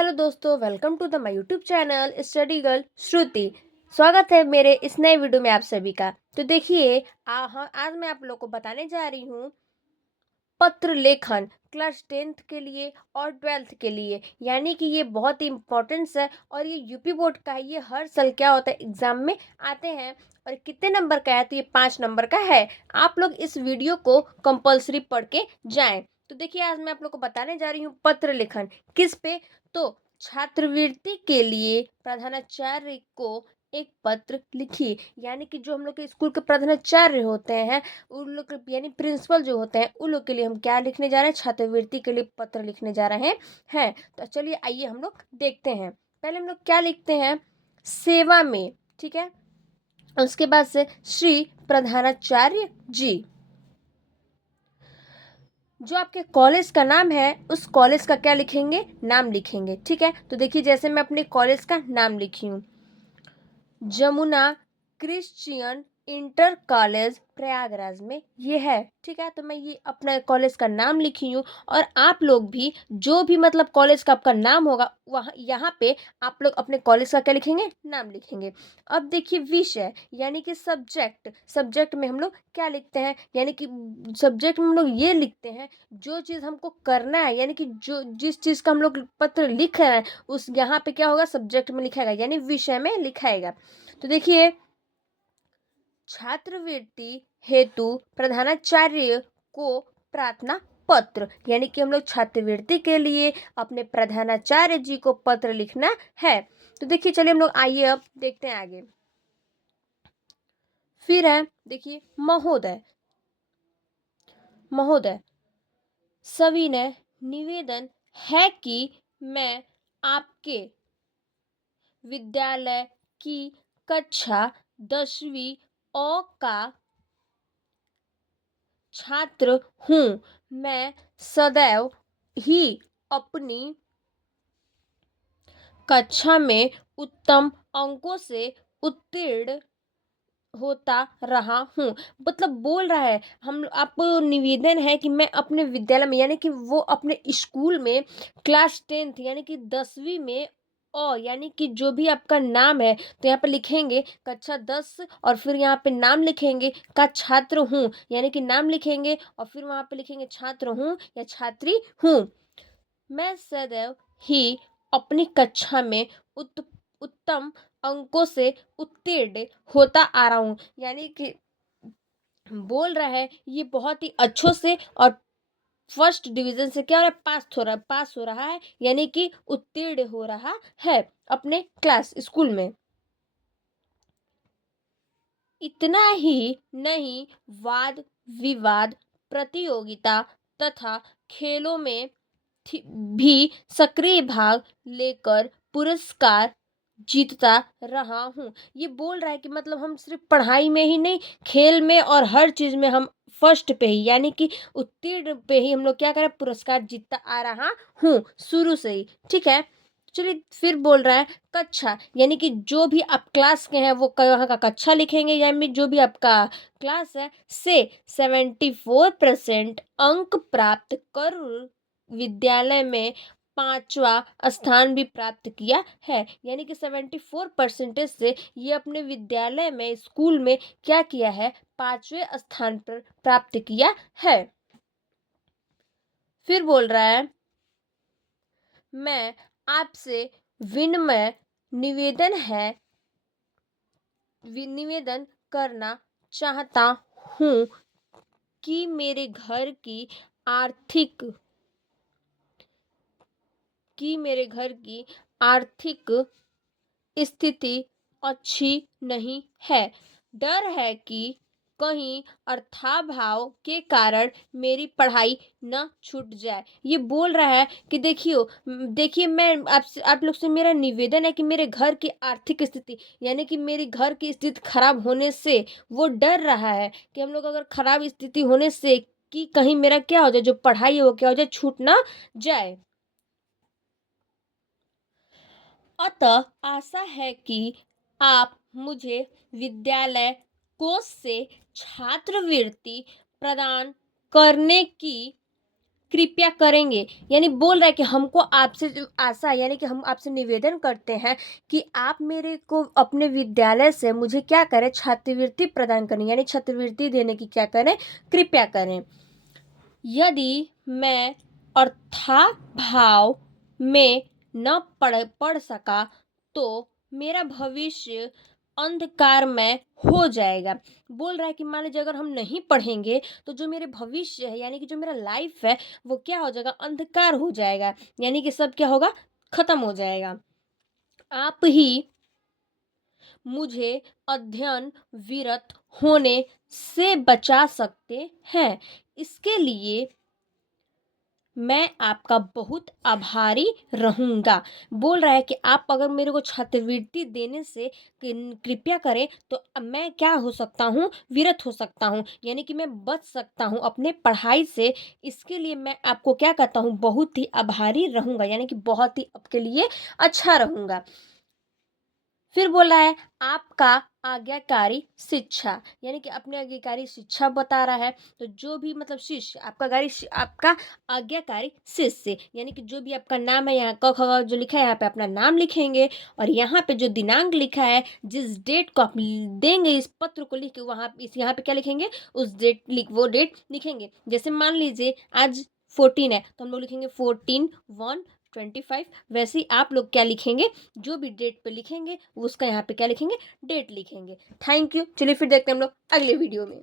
Hello दोस्तों, welcome to the my YouTube channel study girl Shruti. स्वागत है मेरे इस नए वीडियो में आप सभी का। तो देखिए, आज मैं आप लोग को बताने जा रही हूँ पत्र लेखन क्लास 10th के लिए और 12th के लिए, यानी कि ये बहुत ही इम्पोर्टेंस है और ये यूपी बोर्ड का है। ये हर साल क्या होता है, एग्जाम में आते हैं। और कितने नंबर का है, तो ये 5 नंबर का है। आप लोग इस वीडियो को कंपलसरी पढ़ के जाएं। तो देखिए, आज मैं आप लोग को बताने जा रही हूँ पत्र लेखन किस पे। तो छात्रवृत्ति के लिए प्रधानाचार्य को एक पत्र लिखिए, यानी कि जो हम लोग के स्कूल के प्रधानाचार्य होते हैं, उन लोग यानी प्रिंसिपल जो होते हैं, उन लोग के लिए हम क्या लिखने जा रहे हैं, छात्रवृत्ति के लिए पत्र लिखने जा रहे हैं। तो चलिए आइए हम लोग देखते हैं। पहले हम लोग क्या लिखते हैं, सेवा में, ठीक है। उसके बाद से श्री प्रधानाचार्य जी, जो आपके कॉलेज का नाम है उस कॉलेज का क्या लिखेंगे, नाम लिखेंगे, ठीक है। तो देखिए, जैसे मैं अपने कॉलेज का नाम लिखी हूँ, Jamuna Christian inter college Prayagraj में ये है, ठीक है। तो मैं ये अपने कॉलेज का नाम लिखी हूँ। और आप लोग भी जो भी मतलब कॉलेज का आपका नाम होगा, वहाँ यहाँ पे आप लोग अपने कॉलेज का क्या लिखेंगे, नाम लिखेंगे। अब देखिए, विषय यानी कि सब्जेक्ट में हम लोग क्या लिखते हैं, यानी कि सब्जेक्ट में हम लोग ये लिखते हैं जो चीज़ हमको करना है, यानी कि जो जिस चीज़ का हम लोग पत्र लिख रहे हैं उस यहाँ पे क्या होगा, सब्जेक्ट में लिखाएगा, यानी विषय में लिखाएगा। तो देखिए, छात्रवृत्ति हेतु प्रधानाचार्य को प्रार्थना पत्र, यानी कि हम लोग छात्रवृत्ति के लिए अपने प्रधानाचार्य जी को पत्र लिखना है। तो देखिए, चलिए हम लोग आइए अब देखते हैं आगे। फिर है, देखिए, महोदय। महोदय, सविनय निवेदन है कि मैं आपके विद्यालय की कक्षा 10वीं अ का छात्र हूँ। मैं सदैव ही अपनी कक्षा में उत्तम अंकों से उत्तीर्ण होता रहा हूँ। मतलब बोल रहा है, हम आपको निवेदन है कि मैं अपने विद्यालय में, यानी कि वो अपने स्कूल में क्लास 10th यानी कि 10वीं में यानी कि जो भी आपका नाम है, तो यहाँ पे लिखेंगे कक्षा 10 और फिर यहाँ पे नाम लिखेंगे का छात्र हूँ, यानी कि नाम लिखेंगे और फिर वहाँ पे लिखेंगे छात्र हूँ या छात्री हूँ। मैं सदैव ही अपनी कक्षा में उत्तम अंकों से उत्तीर्ण होता आ रहा हूँ, यानी कि बोल रहा है ये बहुत ही अच्छों से और फर्स्ट डिवीजन से क्या हो रहा है, पास हो रहा है, यानी कि उत्तीर्ण हो रहा है अपने क्लास स्कूल में। इतना ही नहीं, वाद विवाद प्रतियोगिता तथा खेलों में भी सक्रिय भाग लेकर पुरस्कार जीतता रहा हूँ। ये बोल रहा है कि मतलब हम सिर्फ पढ़ाई में ही नहीं, खेल में और हर चीज में हम फर्स्ट पे ही, यानी कि उत्तीर्ण पे ही हम लोग क्या करें, पुरस्कार जीतता आ रहा हूँ शुरू से ही, ठीक है। चलिए, फिर बोल रहा है कक्षा, यानी कि जो भी आप क्लास के हैं वो वहाँ का कक्षा लिखेंगे, यानी जो भी आपका क्लास है से 74% अंक प्राप्त कर विद्यालय में 5वां स्थान भी प्राप्त किया है, यानी कि 74% से ये अपने विद्यालय में, स्कूल में क्या किया है, 5वें स्थान पर प्राप्त किया है। फिर बोल रहा है, मैं आपसे विनम्र निवेदन है निवेदन करना चाहता हूँ कि मेरे घर की आर्थिक स्थिति अच्छी नहीं है। डर है कि कहीं अर्थाभाव के कारण मेरी पढ़ाई न छूट जाए। ये बोल रहा है कि देखिए, मैं आपसे, आप लोग से मेरा निवेदन है कि मेरे घर की आर्थिक स्थिति, यानी कि मेरी घर की स्थिति खराब होने से वो डर रहा है कि हम लोग अगर खराब स्थिति होने से कि कहीं मेरा क्या हो जाए, जो पढ़ाई है वो क्या हो जाए, छूट ना जाए। अतः आशा है कि आप मुझे विद्यालय कोष से छात्रवृत्ति प्रदान करने की कृपया करेंगे, यानी बोल रहा है कि हमको आपसे जो आशा है, यानी कि हम आपसे निवेदन करते हैं कि आप मेरे को अपने विद्यालय से मुझे क्या करें, छात्रवृत्ति प्रदान करें, यानी छात्रवृत्ति देने की क्या करें, कृपया करें। यदि मैं अर्थाभाव में न पढ़ सका तो मेरा भविष्य अंधकारमय हो जाएगा। बोल रहा है कि मान लीजिए अगर हम नहीं पढ़ेंगे तो जो मेरे भविष्य है, यानी कि जो मेरा लाइफ है, वो क्या हो जाएगा, अंधकार हो जाएगा, यानी कि सब क्या होगा, खत्म हो जाएगा। आप ही मुझे अध्ययन विरत होने से बचा सकते हैं। इसके लिए मैं आपका बहुत आभारी रहूँगा। बोल रहा है कि आप अगर मेरे को छात्रवृत्ति देने से कृपया करें तो मैं क्या हो सकता हूँ, विरत हो सकता हूँ, यानी कि मैं बच सकता हूँ अपने पढ़ाई से। इसके लिए मैं आपको क्या कहता हूँ, बहुत ही आभारी रहूँगा, यानी कि बहुत ही आपके लिए अच्छा रहूँगा। फिर बोला है आपका आज्ञाकारी शिक्षा, यानी कि अपने आज्ञाकारी शिक्षा बता रहा है। तो जो भी मतलब शिष्य आपका आज्ञाकारी शिष्य, यानी कि जो भी आपका नाम है, यहाँ क ख ग जो लिखा है यहाँ पे अपना नाम लिखेंगे, और यहाँ पे जो दिनांक लिखा है, जिस डेट को आप देंगे इस पत्र को लिख के, वहाँ इस यहाँ पे क्या लिखेंगे, उस वो डेट लिखेंगे। जैसे मान लीजिए आज 14 है तो हम लोग लिखेंगे 14/1/25। वैसे ही आप लोग क्या लिखेंगे, जो भी डेट पे लिखेंगे उसका यहाँ पे क्या लिखेंगे, डेट लिखेंगे। Thank you. चलिए फिर देखते हैं हम लोग अगले वीडियो में।